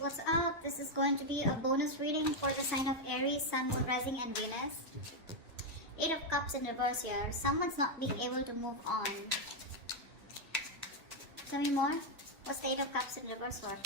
what's up? This is going to be a bonus reading for the sign of Aries, Sun, Moon, Rising and Venus. 8 of Cups in reverse here. Someone's not being able to move on. Tell me more. What's the 8 of Cups in reverse for?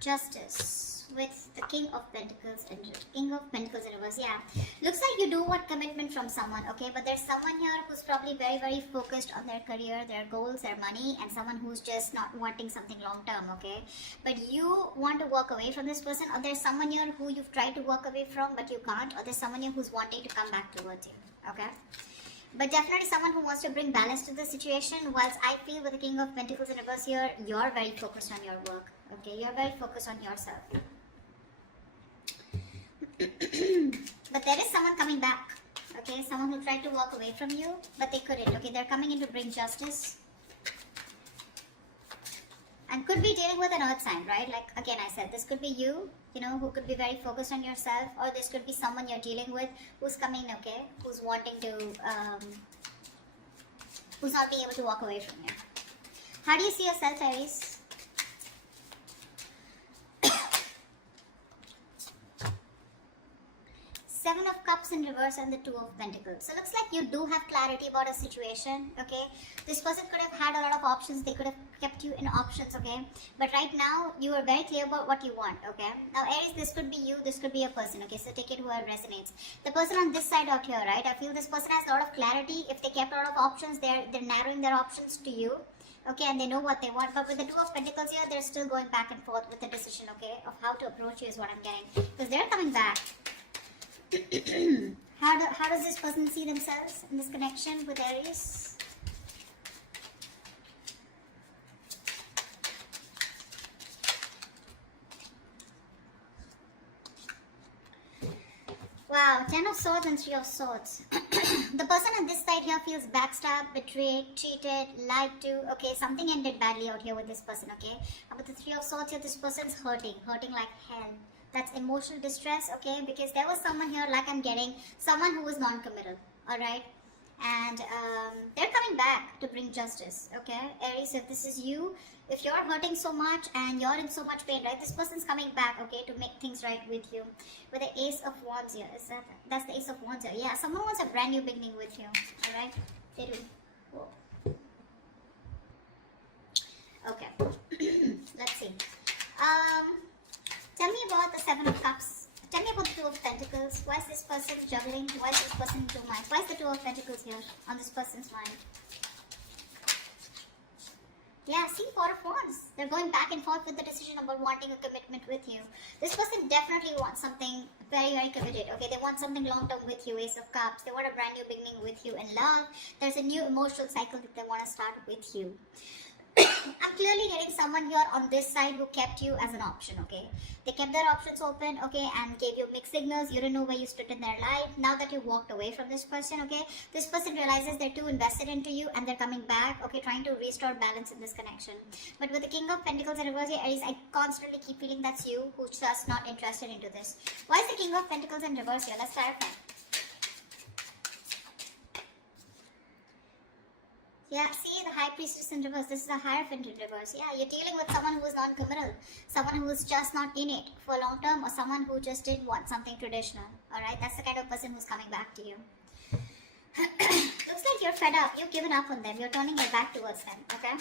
Justice with the King of Pentacles and in reverse. Yeah, looks like you do want commitment from someone, okay, but there's someone here who's probably very focused on their career, their goals, their money, and someone who's just not wanting something long term, okay, but you want to walk away from this person, or there's someone here who you've tried to walk away from but you can't, or there's someone here who's wanting to come back towards you, okay. But definitely someone who wants to bring balance to the situation, whilst I feel with the King of Pentacles in reverse here, you're very focused on your work, okay, you're very focused on yourself. But there is someone coming back, okay, someone who tried to walk away from you but they couldn't, okay, they're coming in to bring justice and could be dealing with an earth sign, right? Like again I said, this could be you, you know, who could be very focused on yourself, or this could be someone you're dealing with who's coming, okay, who's wanting to who's not being able to walk away from you. How do you see yourself, Aries? Seven of Cups in reverse and the 2 of Pentacles. So looks like you do have clarity about a situation, okay? This person could have had a lot of options. They could have kept you in options, okay? But right now, you are very clear about what you want, okay? Now, Aries, this could be you. This could be a person, okay? So take it where it resonates. The person on this side out here, right? I feel this person has a lot of clarity. If they kept a lot of options, they're narrowing their options to you, okay? And they know what they want. But with the 2 of Pentacles here, they're still going back and forth with the decision, okay? Of how to approach you is what I'm getting. Because they're coming back. How does this person see themselves in this connection with Aries? Wow, 10 of Swords and 3 of Swords. The person on this side here feels backstabbed, betrayed, cheated, lied to. Okay, something ended badly out here with this person, okay? But the 3 of Swords here, this person's hurting like hell. That's emotional distress, okay, because there was someone here, like I'm getting, someone who was non-committal, alright, and they're coming back to bring justice, okay, Aries, if this is you, if you're hurting so much and you're in so much pain, right, this person's coming back, okay, to make things right with you, with the Ace of Wands here, that's the Ace of Wands here, yeah, someone wants a brand new beginning with you, alright, they do. Whoa. Okay, let's see. Tell me about the 7 of Cups. Tell me about the 2 of Pentacles. Why is this person juggling? Why is this person in 2 minds? Why is the 2 of Pentacles here on this person's mind? Yeah, see, 4 of Wands. They're going back and forth with the decision about wanting a commitment with you. This person definitely wants something very committed. Okay, they want something long-term with you, Ace of Cups. They want a brand new beginning with you in love. There's a new emotional cycle that they want to start with you. I'm clearly getting someone here on this side who kept you as an option, okay? They kept their options open, okay, and gave you mixed signals. You didn't know where you stood in their life. Now that you walked away from this person, okay, this person realizes they're too invested into you and they're coming back, okay, trying to restore balance in this connection. But with the King of Pentacles in reverse here, Aries, I constantly keep feeling that's you who's just not interested into this. Why is the King of Pentacles in reverse here? Let's clarify. Yeah, see, the High Priestess in reverse. This is a Hierophant in reverse. Yeah, you're dealing with someone who is non-committal. Someone who is just not in it for long term, or someone who just did want something traditional. Alright, that's the kind of person who's coming back to you. Looks like you're fed up. You've given up on them. You're turning your back towards them. Okay?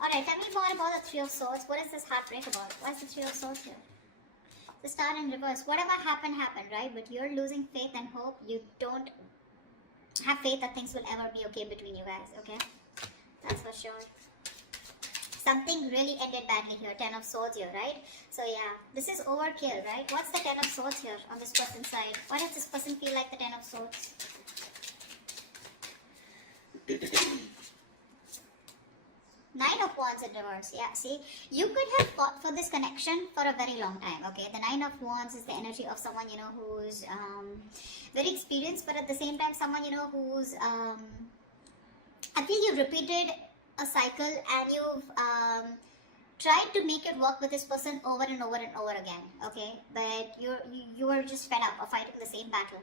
Alright, tell me more about the 3 of Swords. What is this heartbreak about? Why is the 3 of Swords here? The Star in reverse. Whatever happened, right? But you're losing faith and hope. You don't have faith that things will ever be okay between you guys. Okay? That's for sure. Something really ended badly here. 10 of Swords here, right? So yeah, this is overkill, right? What's the 10 of Swords here on this person's side? Why does this person feel like the 10 of Swords? Nine of Wands in reverse. Yeah, see, you could have fought for this connection for a very long time, okay? The 9 of Wands is the energy of someone, you know, who's very experienced, but at the same time, someone, you know, who's I feel you've repeated a cycle and you've tried to make it work with this person over and over and over again, okay? But you were just fed up of fighting the same battle,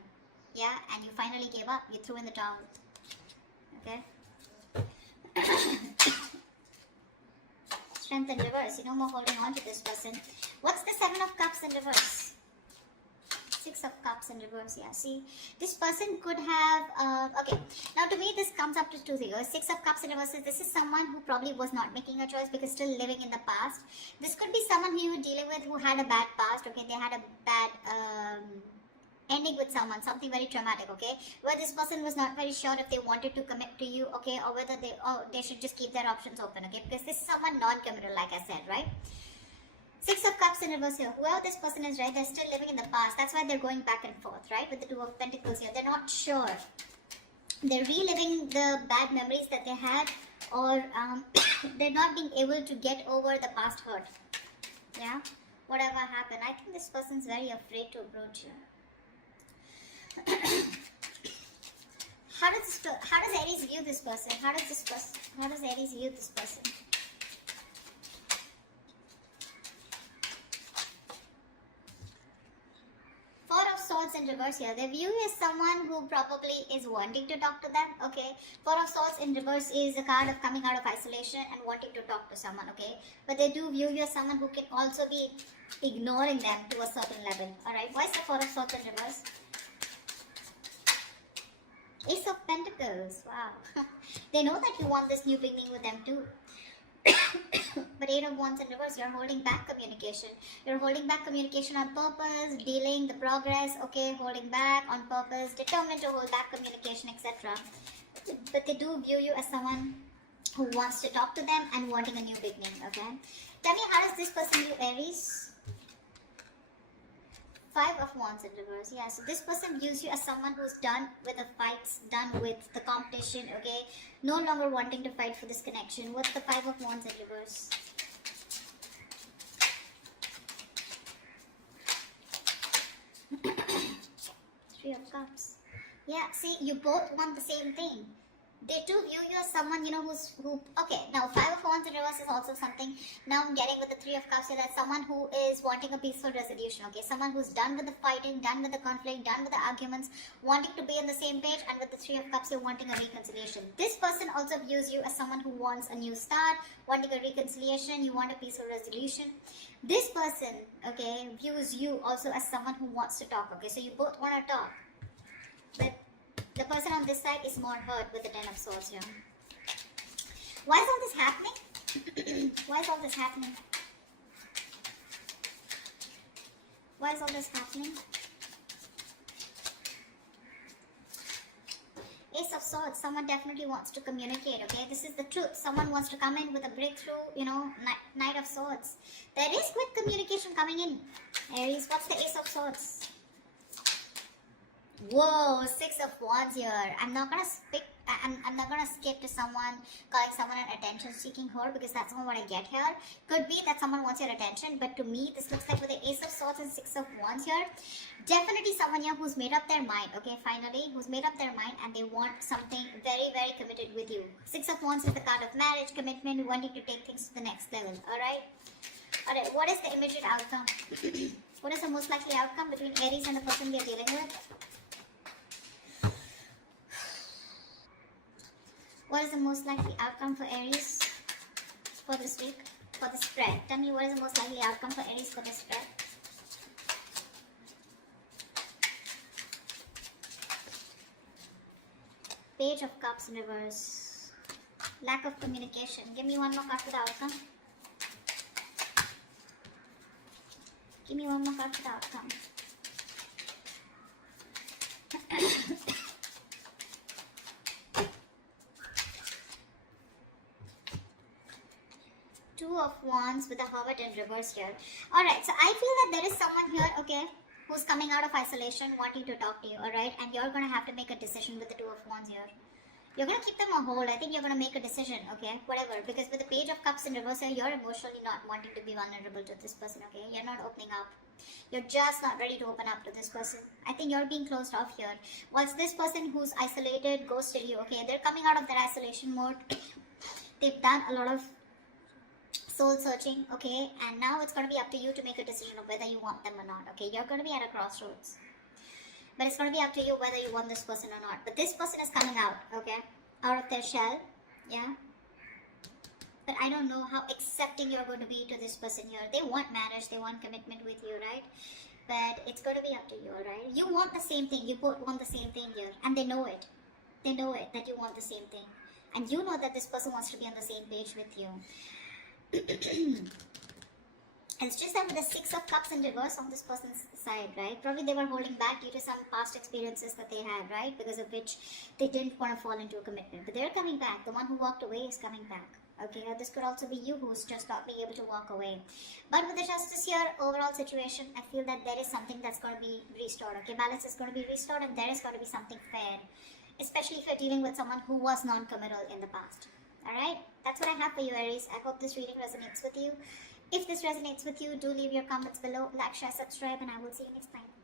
yeah? And you finally gave up. You threw in the towel, okay? Strength in reverse. No more holding on to this person. What's the Seven of Cups in reverse? Six of Cups in reverse. Yeah, see, this person could have okay, now to me this comes up to two things. Six of Cups in reverse is, this is someone who probably was not making a choice because still living in the past. This could be someone who you were dealing with who had a bad past. Okay, they had a bad ending with someone, something very traumatic. Okay, where this person was not very sure if they wanted to commit to you. Okay, or whether they should just keep their options open. Okay, because this is someone non-committal, like I said, right? Six of Cups in reverse here. Whoever this person is, right, they're still living in the past. That's why they're going back and forth, right? With the Two of Pentacles here. They're not sure. They're reliving the bad memories that they had, or they're not being able to get over the past hurt. Yeah? Whatever happened. I think this person's very afraid to approach you. How does Aries view this person? How does Aries view this person? Four of Swords in reverse here. They view you as someone who probably is wanting to talk to them. Okay. Four of Swords in reverse is a card of coming out of isolation and wanting to talk to someone. Okay. But they do view you as someone who can also be ignoring them to a certain level. Alright. Why is the Four of Swords in reverse? Ace of Pentacles. Wow. They know that you want this new beginning with them too. But Eight of Wands in reverse, you're holding back communication. You're holding back communication on purpose, dealing the progress, okay, holding back on purpose, determined to hold back communication, etc. But they do view you as someone who wants to talk to them and wanting a new beginning, okay? Tell me, how does this person view Aries? Five of Wands in reverse. Yeah, so this person views you as someone who's done with the fights, done with the competition, okay? No longer wanting to fight for this connection. What's the Five of Wands in reverse? Three of Cups. Yeah, see, you both want the same thing. They too view you as someone, okay, now Five of Wands in reverse is also something. Now I'm getting with the Three of Cups here, that's someone who is wanting a peaceful resolution, okay? Someone who's done with the fighting, done with the conflict, done with the arguments, wanting to be on the same page, and with the Three of Cups, you're wanting a reconciliation. This person also views you as someone who wants a new start, wanting a reconciliation, you want a peaceful resolution. This person, okay, views you also as someone who wants to talk, okay? So you both want to talk. But the person on this side is more hurt with the Ten of Swords here. Why is all this happening? Why is all this happening? Why is all this happening? Ace of Swords, someone definitely wants to communicate, okay? This is the truth. Someone wants to come in with a breakthrough, Knight of Swords. There is quick communication coming in. Aries, what's the Ace of Swords? Whoa, Six of Wands here. I'm not gonna skip to someone calling someone an attention-seeking whore, because that's not what I get here. Could be that someone wants your attention, but to me, this looks like with the Ace of Swords and Six of Wands here, definitely someone here who's made up their mind. Okay, finally, who's made up their mind and they want something very, very committed with you. Six of Wands is the card of marriage, commitment, wanting to take things to the next level. All right. What is the immediate outcome? What is the most likely outcome between Aries and the person they're dealing with? What is the most likely outcome for Aries for this week, for the spread? Tell me, what is the most likely outcome for Aries for this spread? Page of Cups in reverse. Lack of communication. Give me one more card for the outcome. Give me one more card for the outcome. Two of Wands with a Hermit in reverse here. Alright, so I feel that there is someone here, okay, who's coming out of isolation, wanting to talk to you, alright? And you're going to have to make a decision with the Two of Wands here. You're going to keep them on hold. I think you're going to make a decision, okay? Whatever. Because with the Page of Cups in reverse here, you're emotionally not wanting to be vulnerable to this person, okay? You're not opening up. You're just not ready to open up to this person. I think you're being closed off here. Whilst this person who's isolated, ghosted you, okay? They're coming out of their isolation mode. They've done a lot of soul searching, okay? And now it's going to be up to you to make a decision of whether you want them or not, okay? You're going to be at a crossroads. But it's going to be up to you whether you want this person or not. But this person is coming out, okay? Out of their shell, yeah? but I don't know how accepting you're going to be to this person here. They want marriage, they want commitment with you, right? But it's going to be up to you, right? You want the same thing. You both want the same thing here, and they know it. They know it, that you want the same thing. And you know that this person wants to be on the same page with you. It's just that with the Six of Cups in reverse on this person's side, right? Probably they were holding back due to some past experiences that they had, right? Because of which they didn't want to fall into a commitment. But they're coming back. The one who walked away is coming back. Okay, or this could also be you who's just not being able to walk away. But with the Justice here, overall situation, I feel that there is something that's going to be restored. Okay, balance is going to be restored, and there is going to be something fair. Especially if you're dealing with someone who was non-committal in the past. Alright, that's what I have for you, Aries. I hope this reading resonates with you. If this resonates with you, do leave your comments below, like, share, subscribe, and I will see you next time.